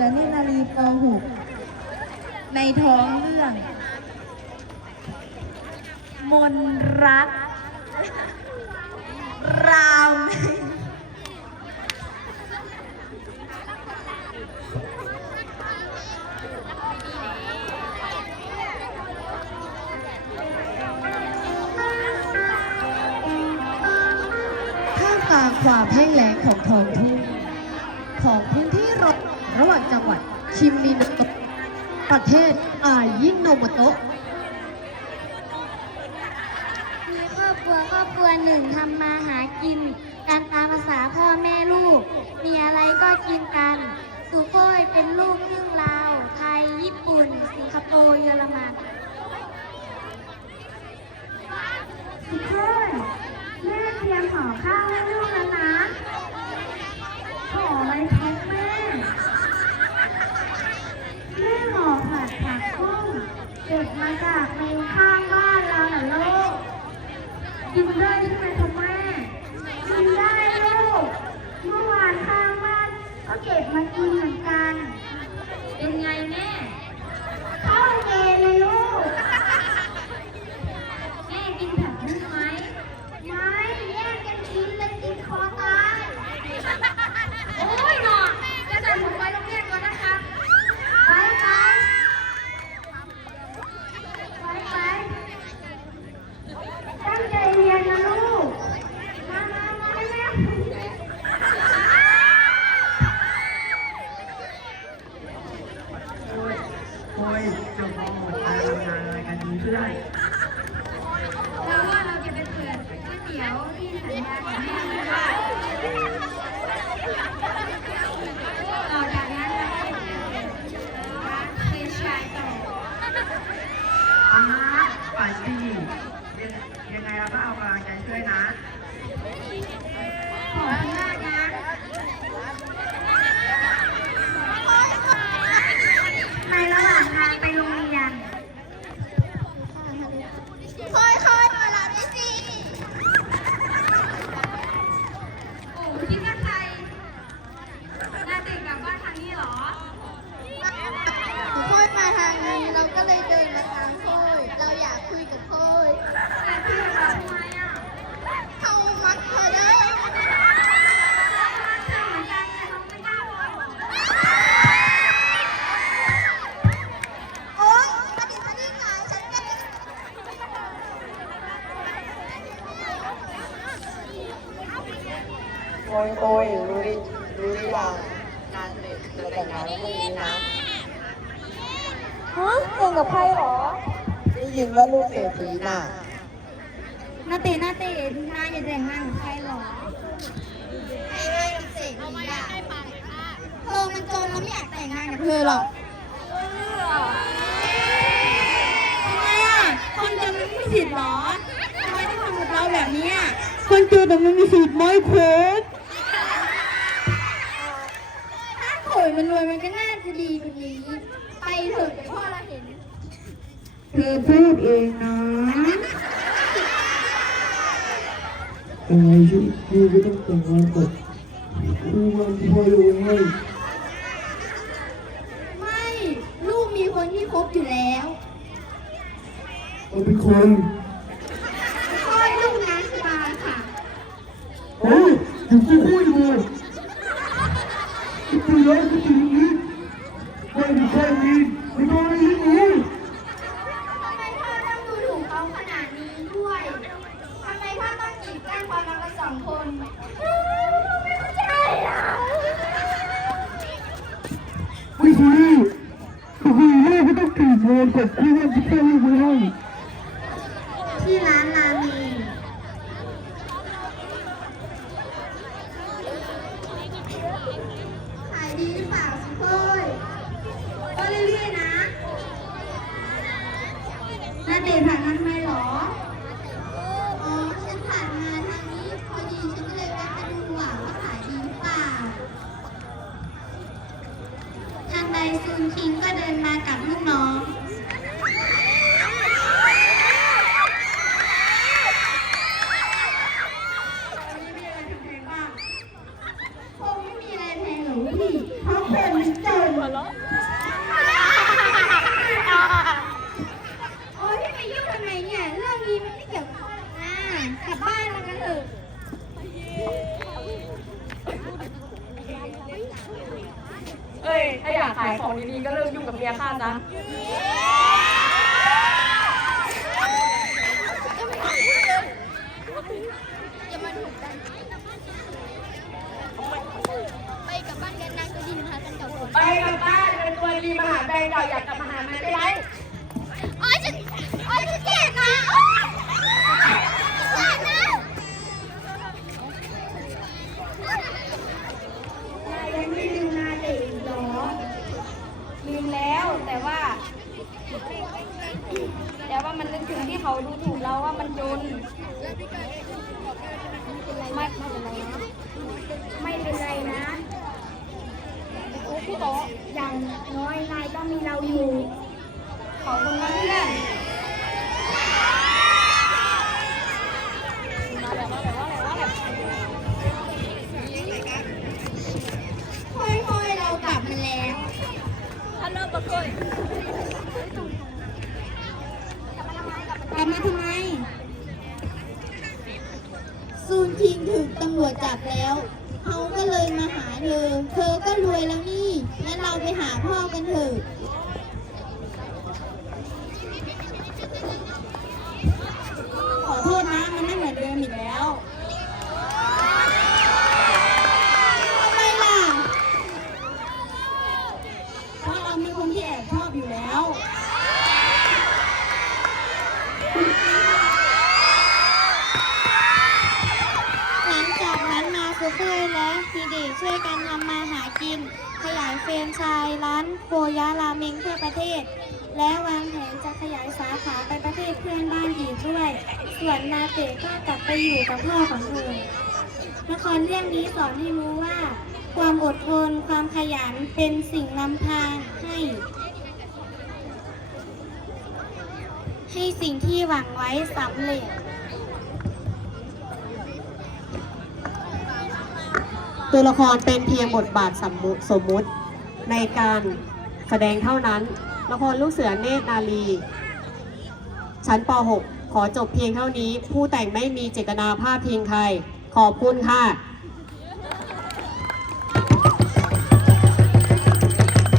สือนินารีป .6 ในท้องเรื่อง มนรัก รามท่ามกลางความแห้งแล้งของท้องทุ่ง รบระหว่างจังหวัดชิมิโนโตะประเทศอายิโนโมโตะมีครอบครัวครอบครัวหนึ่งทำมาหากิน กันตามภาษาพ่อแม่ลูก มีอะไรก็กินกัน สุโขยเป็นลูกครึ่งลาว ไทย ญี่ปุ่น สิงคโปร์เยอรมันสุโขยแม่เตรียมห่อข้าวให้ลูกแล้วนะห่ออะไรคะแม่ แม่ห่อผัดผักบุ้งเก็บมาจากเมนข้างบ้านเราน่ะลูก กินได้ใช่ไหมคะแม่ กินได้ลูก เมื่อวานข้างบ้านก็เก็บ มากินเหมือนกันไงแม่เข้าเกณฑ์เลยลูก แม่กินผักบุ้งไหม ไม่แย่งกันกินเลยกินคอตาย โอ้ยหนอจะจัดผมไปโรงเรียนก่อนนะครับ ไปไปไปไปตั้งใจเรียนนะลูก มามามาให้แม่ โอ้ยจบม .6 มาทำงานอะไรกันดีเพื่อน เราว่าเราจะไปเปิดก๋วยเตี๋ยวที่สัญญากับแม่นะคะต่อจากนั้นเราก็จะเปิดร้านเฟรนช์ฟรายต่อ อาไปสิยังยังไงเราก็เอากำลังใจช่วยนะ ขอบคุณมากนะ ในระหว่างทางไปโรงเรียน ค่อยๆมารับด้วยสิ โอ้พี่กัใครน่าติดกลับบ้านทางนี้เหรอ โค้ยมาทางนี้เราก็เลยเดินมาตามโค้ยเราอยากคุยกับโค้ย แต่พี่กับเราทำไมอะ เขามักเธอเด้อ เธอเหมือนกันแต่เราไม่กล้าบอก โอ๊ยมาดิมาดิขายฉันกัน โอ้ยโอ้ยรู้ดิรู้ดิยังงานเสร็จจะแต่งงานพรุ่งนี้นะฮะเก่งกับใครหรอ ได้ยินว่าลูกเศรษฐีน่ะนาเต้นาเต้นายจะแต่งงานกับใครหรอไอ้ไอ้เสกนี่อะเธอมันจนแล้วไม่อยากแต่งงานกับเธอหรอกทำไมอะคนจนมันไม่มีสิทธิ์เหรอทำไมต้องทำกับเราแบบนี้อะคนจนแต่มันมีสิทธิ์ไหมโค้ดถ้ ยมันรวยมันก็น่าจะดีกว่านี้ ไปเถอะเดี๋ยวพ่อเราเห็น เธอพูดเองนะอะไรที่พี่ก็ต้องแต่งงานกับคู่มันที่พ่อรู้ให้ไม่ลูกมีคนที่คบอยู่แล้วเราเป็นคนพ่อให้ลูกนางสบายค่ะเฮ้ยอยู่คู่คู่อยู่คิดดูแล้วคิดดูนี้ไม่มีใครมีไม่ต้องมีที่หนู ทำไมพ่อต้องดูถูกเขาขนาดนี้ด้วย ทำไมพ่อต้องกีดกันความรักกันสองคนไม่เข้าใจอะ ไม่คุยก็คือแม่ก็ ต้องตื่นนอนกับคู่มันที่พ่อรู้ให้ ที่ร้านราเมงขายดีหรือเปล่าสิเพ้ยก็เรื่อยๆนะนาเดชน์ผ่านนั้นไหมเหรอ อ๋อ ฉันผ่านมาทางนี้ พอดีฉันก็เลยแวะมาดูว่าว่าขายดีหรือเปล่า ทันใดซุนคิงก็เดินมากับลูกน้องคงไม่มีอะไรแพงหรอกพี่เพราะคนมันจน เอ้ย ถ้าอยากขายของดีๆ ก็เลิกยุ่งกับเมียข้าซะ แต่ว่ามันนึกถึงที่เขาดูถูกเราว่ามันจน ไม่ไม่เป็นไรนะ ไม่เป็นไรนะโอ้พี่โตอย่างน้อยนายก็มีเราอยู่ ขอบคุณนะเพื่อนำรวจจับแล้วเขาก็เลยมาหาเธอ เธอก็รวยแล้วนี่ งั้นเราไปหาพ่อกันเถอะ ขอโทษนะ มันไม่เหมือนเดิมอีกแล้ว ทำไมล่ะ เพราะเรามีคนที่แอบชอบอยู่แล้ว หลังจากนั้น เปอร์และฮีเดช่วยกันทำมาหากิน ขยายเฟรนไชายร้านโคยะราเมงทั่วประเทศ และวางแผนจะขยายสาขาไปประเทศเพื่อนบ้านอีกด้วย ส่วนนาเตะก็กลับไปอยู่กับพ่อของเธอละครเรื่องนี้สอนให้รู้ว่า ความอดทนความขยันเป็นสิ่งนำทาให้ ให้สิ่งที่หวังไว้สำเร็จ ตัวละครเป็นเพียงบทบาทสมมุสมมุติในการแสดงเท่านั้น ละครลูกเสือเนตรนาลี ชั้นป .6 ขอจบเพียงเท่านี้ ผู้แต่งไม่มีเจตนาพาดพิงใคร ขอบคุณค่ะ